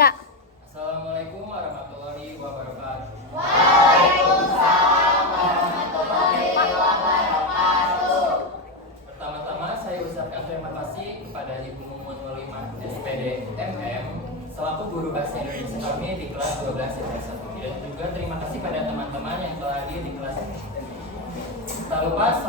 Ya. Assalamualaikum warahmatullahi wabarakatuh. Waalaikumsalam warahmatullahi wabarakatuh. Pertama-tama saya ucapkan terima kasih kepada Ibu Mumun Mulimah SPD MM selaku guru bahasa Indonesia kami di kelas 12 IPS 1. Dan juga terima kasih pada teman-teman yang telah hadir di kelas ini. Tak lupa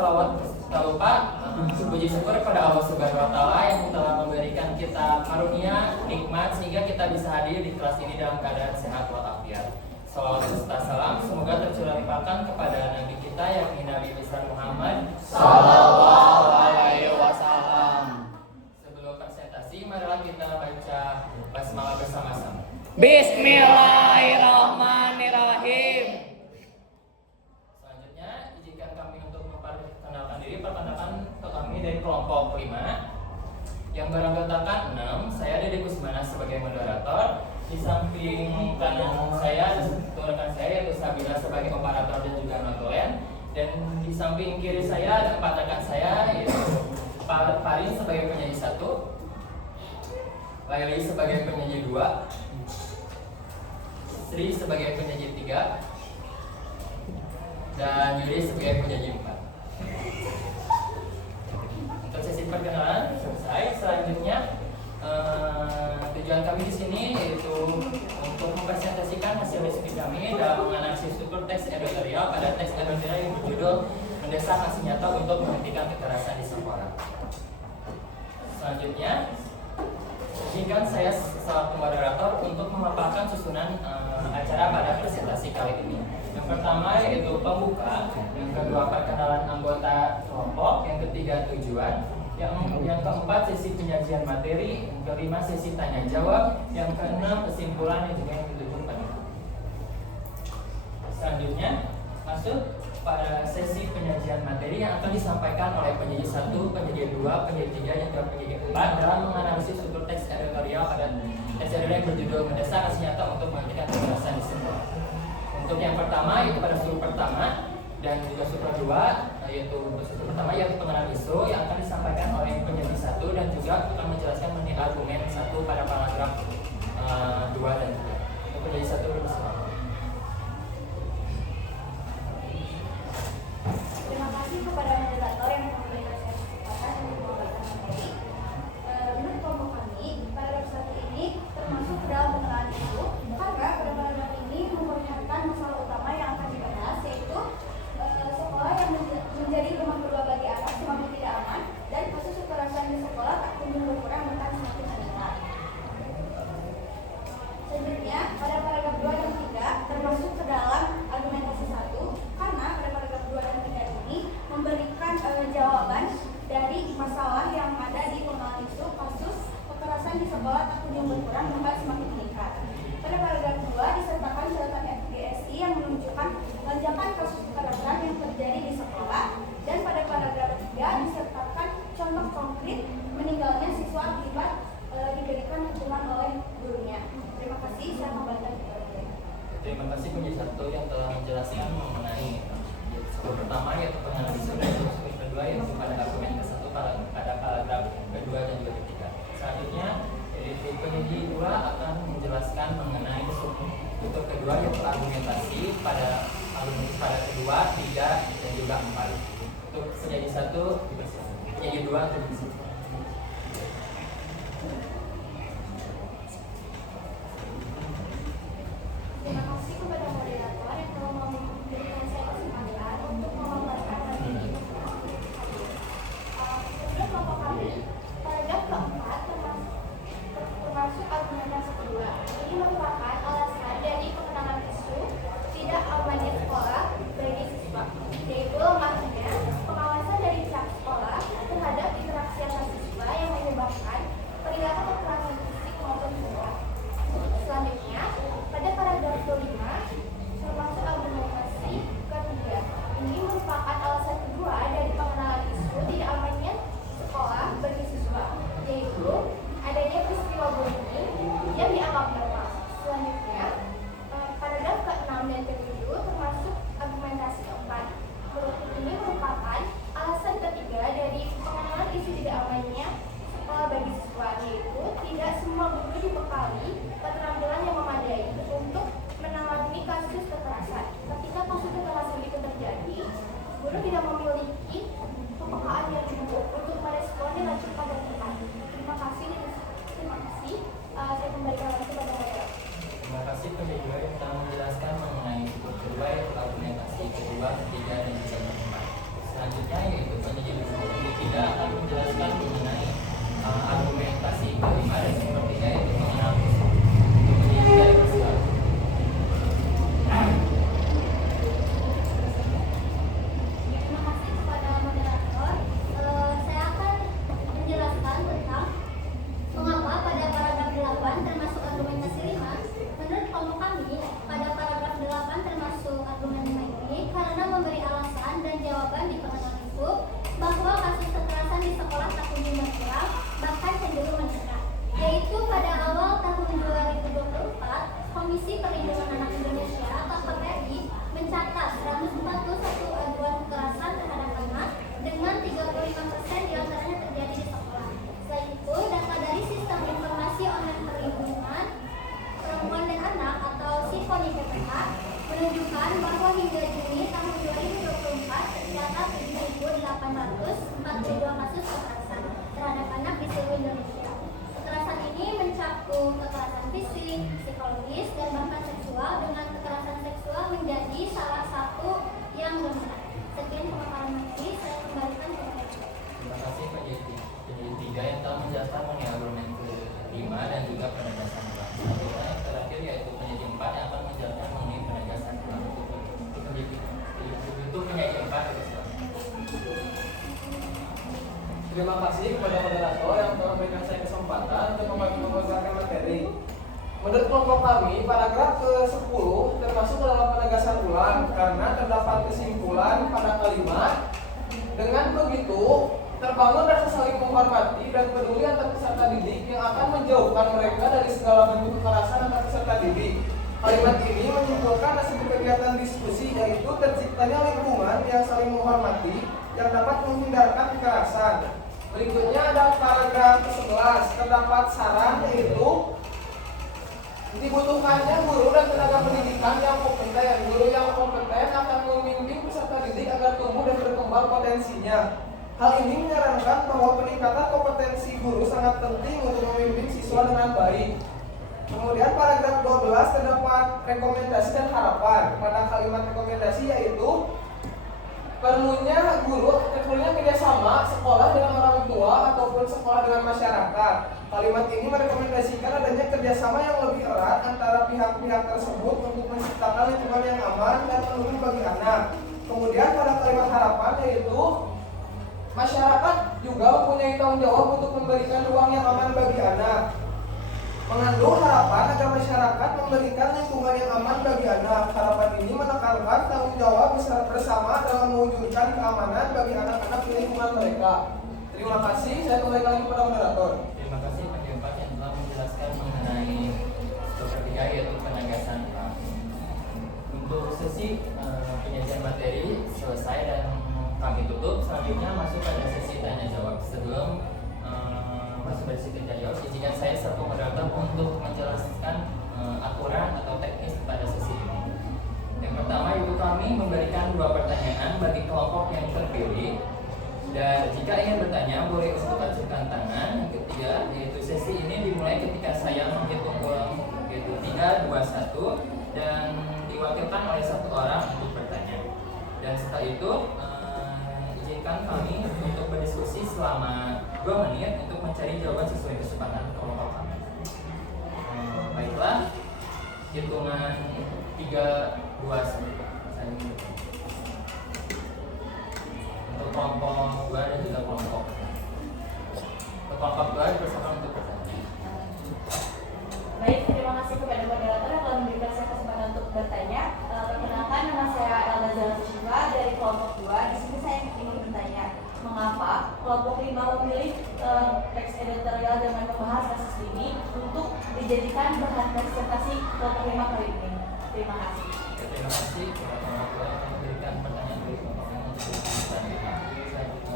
puji syukur kepada Allah Subhanahu wa taala yang telah memberikan kita karunia nikmat sehingga kita bisa hadir di kelas ini dalam keadaan sehat walafiat. Salawat serta salam semoga tercurah limpahkan kepada Nabi kita yakni Nabi besar Muhammad sallallahu alaihi wasallam. Sebelum presentasi, marilah kita baca basmalah bersama-sama. Bismillahirrahmanirrahim. Selanjutnya, izinkan kami untuk memperkenalkan diri. Perkenalkan kami dari kelompok 5 yang beranggotakan 6. Saya Dede Kusmana sebagai moderator. Di samping kanan saya rekan saya yaitu Sabila sebagai operator dan juga notulen. Dan di samping kiri saya ada 4 rekan saya yaitu Farin sebagai penyanyi 1, Laili sebagai penyanyi 2, Sri sebagai penyanyi 3, dan Yuri sebagai penyanyi 4. Untuk sesi perkenalan selesai. Selanjutnya tujuan kami di sini yaitu untuk mempresentasikan hasil diskusi kami dalam menganalisis struktur teks editorial pada teks editorial yang berjudul Mendesak Aksi Nyata untuk Menghentikan Kekerasan di Sekolah. Selanjutnya, izinkan saya selaku moderator untuk memaparkan susunan acara pada presentasi kali ini. Yang pertama yaitu pembuka, yang kedua perkenalan anggota kelompok, yang ketiga tujuan, yang keempat sesi penyajian materi, yang kelima sesi tanya jawab, yang keenam kesimpulan yang juga yang ketujuh penutup. Selanjutnya masuk pada sesi penyajian materi yang akan disampaikan oleh penyaji 1, penyaji 2, penyaji 3, dan juga penyaji 4 dalam menganalisis struktur teks editorial pada teks editorial yang berjudul Mendesak Aksi Nyata untuk Menghentikan Kekerasan di Sekolah. Untuk yang pertama yaitu pada struktur pertama dan juga struktur kedua yaitu struktur pertama yaitu pengenalan isu yang akan disampaikan oleh penyaji 1 dan juga akan menjelaskan mengenai argumen 1 pada paragraf 2 dan 3. Untuk penyaji 1 berbicara. Terima kasih kepada moderator yang memberikan saya kesempatan untuk membacakan materi. Menurut kelompok kami, paragraf 1 ini termasuk dalam pengenalan isu karena pada paragraf ini memperlihatkan masalah utama yang akan dibahas, yaitu sekolah yang menjadi rumah kedua bagi anak semakin tidak aman dan kasus kekerasan di sekolah tak kunjung berkurang bahkan semakin meningkat. Selanjutnya, pada paragraf 2 dan 3 termasuk ke dalam argumentasi 1 karena pada paragraf 2 dan 3 ini memberikan jawaban dari masalah yang ada di pengenalan isu kasus kekerasan di sekolah tak kunjung berkurang bahkan semakin meningkat. Pada paragraf 2 disertakan catatan FGSI yang menunjukkan lonjakan kasus kekerasan yang terjadi di sekolah, dan pada paragraf 3 disertakan contoh konkret meninggalnya siswa akibat diberikan hukuman oleh gurunya. Terima kasih, saya kembalikan kepada mereka. Terima kasih penyaji 1 yang telah menjelaskan mengenai struktur pertama yaitu pengenalan isu dan struktur kedua yaitu pada argumen ke-1 pada paragraf kedua dan juga ketiga. Selanjutnya penyaji 2 akan menjelaskan mengenai struktur kedua yaitu argumentasi pada kedua, 3, dan juga 4. Untuk penyaji 1 dipersilakan. Penyaji 2 dipersilakan. Terima kasih kepada moderator yang telah memberikan saya kesempatan untuk memaparkan materi. Untuk kelompok kami, paragraf keempat termasuk argumentasi kedua. Ini merupakan alasan dari pengenalan isu tidak amannya sekolah bagi siswa, yaitu lemahnya pengawasan dari pihak sekolah terhadap interaksi antar siswa yang menyebabkan peningkatan kekerasan fisik maupun verbal. Selanjutnya, pada paragraf 25 termasuk argumentasi ketiga. Ini merupakan alasan kedua dari pengenalan isu tidak amannya sekolah bagi siswa, yaitu adanya peristiwa bullying yang dianggap normal. Selanjutnya, paragraf ke-6 dan ke-7 termasuk argumentasi keempat. Ini merupakan alasan ketiga dari pengenalan isu tidak amannya sekolah bagi siswa, yaitu tidak semua guru dibekali keterampilan Terima kasih kepada moderator yang telah memberikan saya kesempatan untuk membagikan materi. Menurut kelompok kami, paragraf ke-10 termasuk dalam penegasan ulang karena terdapat kesimpulan pada kalimat. Dengan begitu, terbangun rasa saling menghormati dan peduli antar peserta didik yang akan menjauhkan mereka dari segala bentuk kekerasan antar peserta didik. Kalimat ini menyimpulkan hasil kegiatan diskusi, yaitu terciptanya lingkungan yang saling menghormati yang dapat menghindarkan kekerasan. Berikutnya ada paragraf ke-11, terdapat saran yaitu dibutuhkannya guru dan tenaga pendidikan yang kompeten. Guru yang kompeten akan memimpin peserta didik agar tumbuh dan berkembang potensinya. Hal ini menyarankan bahwa peningkatan kompetensi guru sangat penting untuk memimpin siswa dengan baik. Kemudian paragraf 12 terdapat rekomendasi dan harapan. Pada kalimat rekomendasi yaitu perlunya kerjasama sekolah dengan orang tua ataupun sekolah dengan masyarakat. Kalimat ini merekomendasikan adanya kerjasama yang lebih erat antara pihak-pihak tersebut untuk menciptakan lingkungan yang aman dan mendukung bagi anak. Kemudian pada kalimat harapan yaitu masyarakat juga mempunyai tanggung jawab untuk memberikan ruang yang aman bagi anak. Mengandung harapan agar masyarakat memberikan lingkungan yang aman bagi anak. Harapan ini menekankan tanggung jawab bersama dalam mewujudkan keamanan bagi anak-anak di lingkungan mereka. Terima kasih, saya kembali lagi kepada moderator. Terima kasih Pak Jempat yang telah menjelaskan mengenai stop 3 yaitu penegasan. Untuk sesi penyajian materi selesai dan kami tutup. Selanjutnya masuk pada sesi tanya jawab. Sebelum masuk pada sesi tanya jawab, izinkan saya selaku moderator untuk menjelaskan aturan atau teknis pada sesi ini. Yang pertama itu kami memberikan 2 pertanyaan bagi kelompok yang terpilih. Dan jika ingin bertanya boleh untuk ajukan tangan. Yang ketiga yaitu sesi ini dimulai ketika saya menghitung ulang yaitu 3, 2, 1 dan diwakilkan oleh 1 orang untuk bertanya. Dan setelah itu izinkan kami untuk berdiskusi selama 2 menit untuk mencari jawaban sesuai kesepakatan kelompok kami. Baiklah, hitungan 3, 2, 1. Untuk kelompok 2 dan juga kelompok 2 bersama untuk bertanya. Baik, terima kasih kepada moderator yang telah memberikan saya kesempatan untuk bertanya. Perkenalkan, nama saya Elda Zalfushiva dari kelompok 2. Di sini saya ingin bertanya, mengapa kelompok 5 memilih teks editorial dengan membahas kasus ini untuk dijadikan bahan presentasi kelompok 5 kali ini? Terima kasih. Terima kasih kepada kelompok 2 yang memberikan pertanyaan dari kelompok yang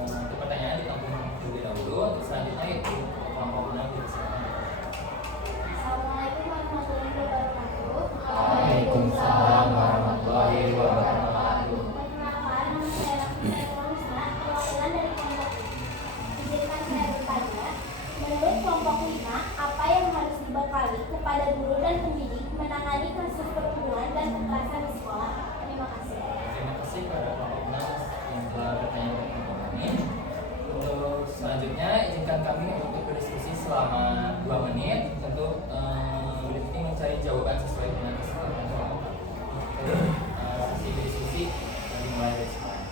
untuk pertanyaan ditampung terlebih dahulu. Untuk selanjutnya itu kelompok 6 dipersilakan. Assalamualaikum warahmatullahi wabarakatuh. Waalaikumsalam warahmatullahi wabarakatuh. Perkenalkan, nama saya Raffi perwakilan dari kelompok 5. Izinkan saya bertanya, menurut kelompok 5, apa yang harus dibekali kepada guru dan pendidik menangani kasus perundungan dan kekerasan di sekolah? Terima kasih. Terima kasih kepada kelompok 6 yang telah bertanya kepada kelompok kami. Untuk selanjutnya izinkan kami untuk berdiskusi selama 2 menit untuk mencari jawaban sesuai dengan kesepakatan kelompok kami. Sesi diskusi dimulai dari sekarang.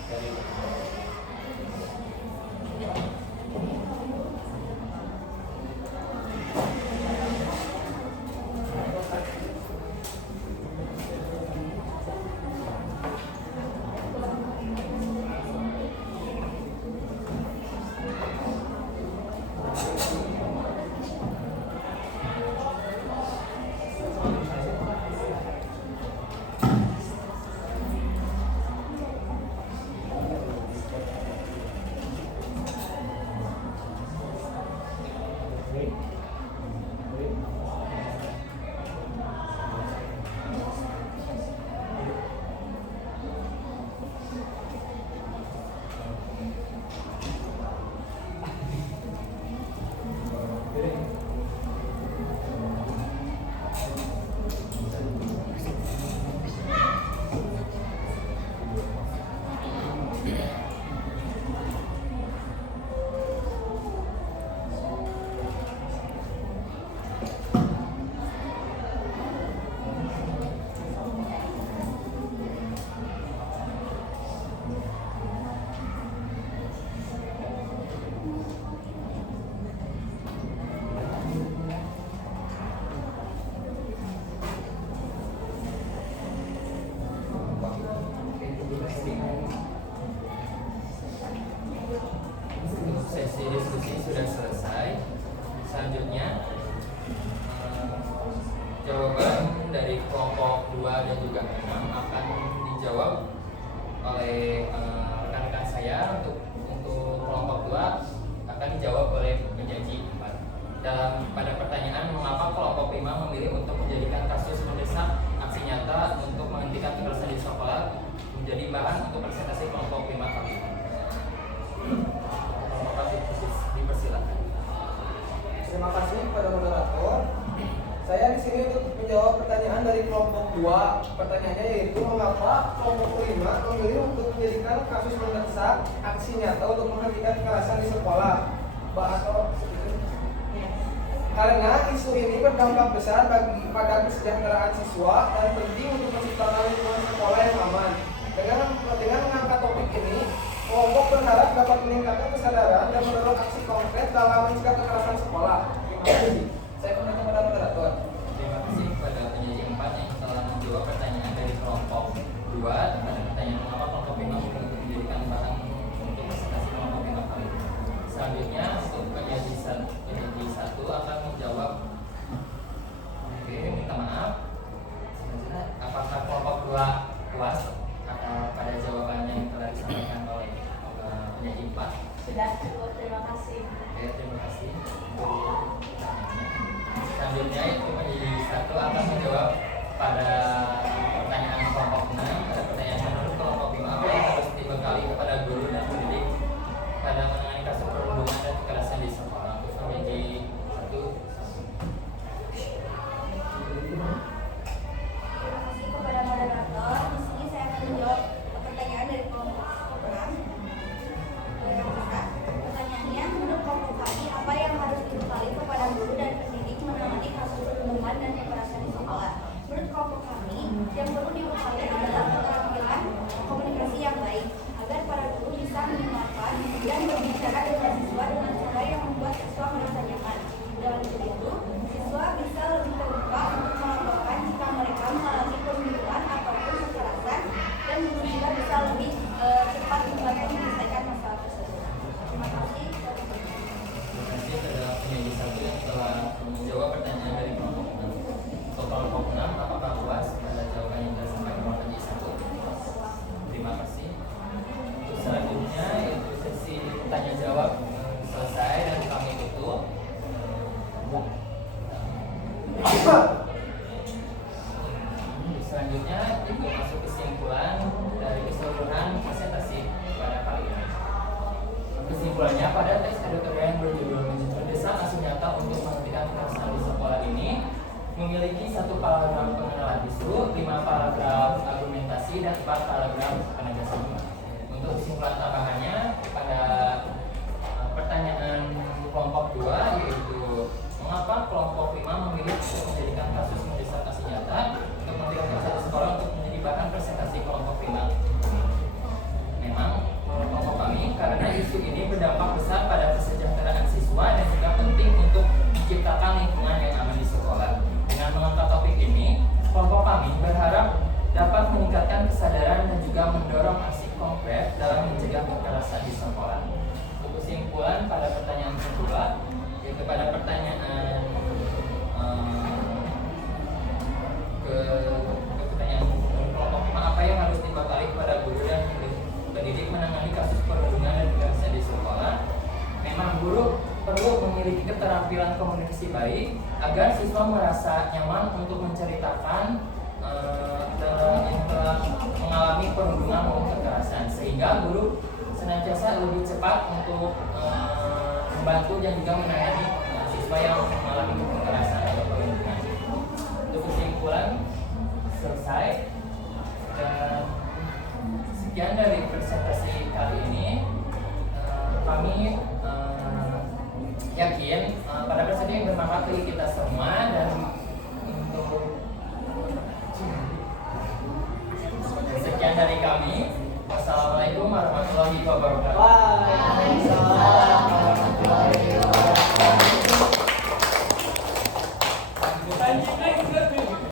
dan juga 6 akan dijawab oleh rekan-rekan saya. Untuk kelompok 2 akan dijawab oleh penyaji 4. Pada pertanyaan mengapa kelompok 5 memilih untuk menjadikan kasus mendesak aksi nyata untuk menghentikan kekerasan di sekolah menjadi bahan untuk presentasi kelompok 5 kali ini. Dipersilakan. Terima kasih kepada moderator. Saya di sini untuk menjawab pertanyaan dari kelompok 2. Pertanyaannya yaitu mengapa kelompok 5 memilih untuk menjadikan kasus mendesak aksi nyata untuk menghentikan kekerasan di sekolah. Karena isu ini berdampak besar pada kesejahteraan siswa dan penting untuk menciptakan lingkungan sekolah yang aman. Dengan mengangkat topik ini, kelompok berharap dapat meningkatkan kesadaran dan mendorong aksi konkret dalam mencegah kekerasan sekolah. Terima kasih. Saya kembali kepada moderator. Terima kasih kepada penyaji 4 yang telah menjawab pertanyaan dari kelompok 2 pada pertanyaan mengapa kelompok 5 memilih untuk menjadikan bahan untuk presentasi kelompok 5 kali ini. Selanjutnya untuk penyaji 1 akan menjawab. Oke, minta maaf. Selanjutnya, apakah kelompok 2 puas pada jawabannya yang telah disampaikan oleh penyaji 4? Sudah cukup, terima kasih. Oke, terima kasih untuk pertanyaannya. Selanjutnya itu penyaji 1 akan menjawab pada pertanyaan kelompok 6. Pada pertanyaan menurut kelompok 5 apa yang harus dibekali kepada guru dan pendidik pada menangani kasus perundungan dan kekerasan di sekolah. Untuk penyaji 1. Terima kasih kepada moderator. Di sini saya akan menjawab pertanyaan dari kelompok 6. Pertanyaannya, menurut kelompok kami, apa yang harus dibekali kepada guru dan pendidik menangani kasus perundungan dan kekerasan di sekolah? Menurut kelompok kami, yang perlu dibekali adalah keterampilan komunikasi yang baik agar para guru bisa mendengarkan dan berbicara dengan siswa dengan cara yang membuat siswa merasa nyaman. Dengan begitu, siswa bisa lebih terbuka untuk melaporkan jika mereka mengalami perundungan ataupun kekerasan, dan guru juga bisa lebih cepat membantu menyelesaikan masalah tersebut. Terima kasih. Terima kasih kepada penyaji 1 yang telah menjawab pertanyaan dari kelompok 6. Untuk kelompok 6, apakah puas pada jawaban yang disampaikan oleh penyaji 1? Terima kasih. Untuk selanjutnya itu sesi tanya jawab selesai dan kami tutup. Selanjutnya itu masuk kesimpulan dari keseluruhan presentasi pada kali ini. Kesimpulannya, pada tes editorial yang berjudul mendesak aksi nyata untuk menghentikan kekerasan di sekolah ini memiliki 1 paragraf pengenalan isu, 5 paragraf argumentasi, dan 4 paragraf penegasan. Untuk kesimpulan tambahannya pada pertanyaan kelompok 2 yaitu mengapa kelompok 5 memilih untuk menjadikan kasus mendesak aksi nyata untuk menghentikan kekerasan di sekolah untuk menjadi bahan presentasi kelompok 5. Memang kelompok kami karena isu ini berdampak besar pada kesejahteraan siswa dan juga penting untuk menciptakan lingkungan yang aman di sekolah. Dengan mengangkat topik ini, kelompok kami berharap dapat meningkatkan kesadaran dan juga mendorong aksi konkret dalam mencegah kekerasan di sekolah. Untuk kesimpulan pada pertanyaan kedua, yaitu pada pertanyaan pertanyaan kelompok 5, apa yang harus dibekali kepada guru dan pendidik menangani kasus perundungan dan kekerasan di sekolah? Memang guru perlu memiliki keterampilan komunikasi baik agar siswa merasa nyaman untuk menceritakan yang telah mengalami perundungan maupun kekerasan, sehingga guru senantiasa lebih cepat untuk membantu dan juga menangani siswa yang mengalami kekerasan atau perundungan. Untuk kesimpulan selesai, dan sekian dari presentasi kali ini. Kami yakin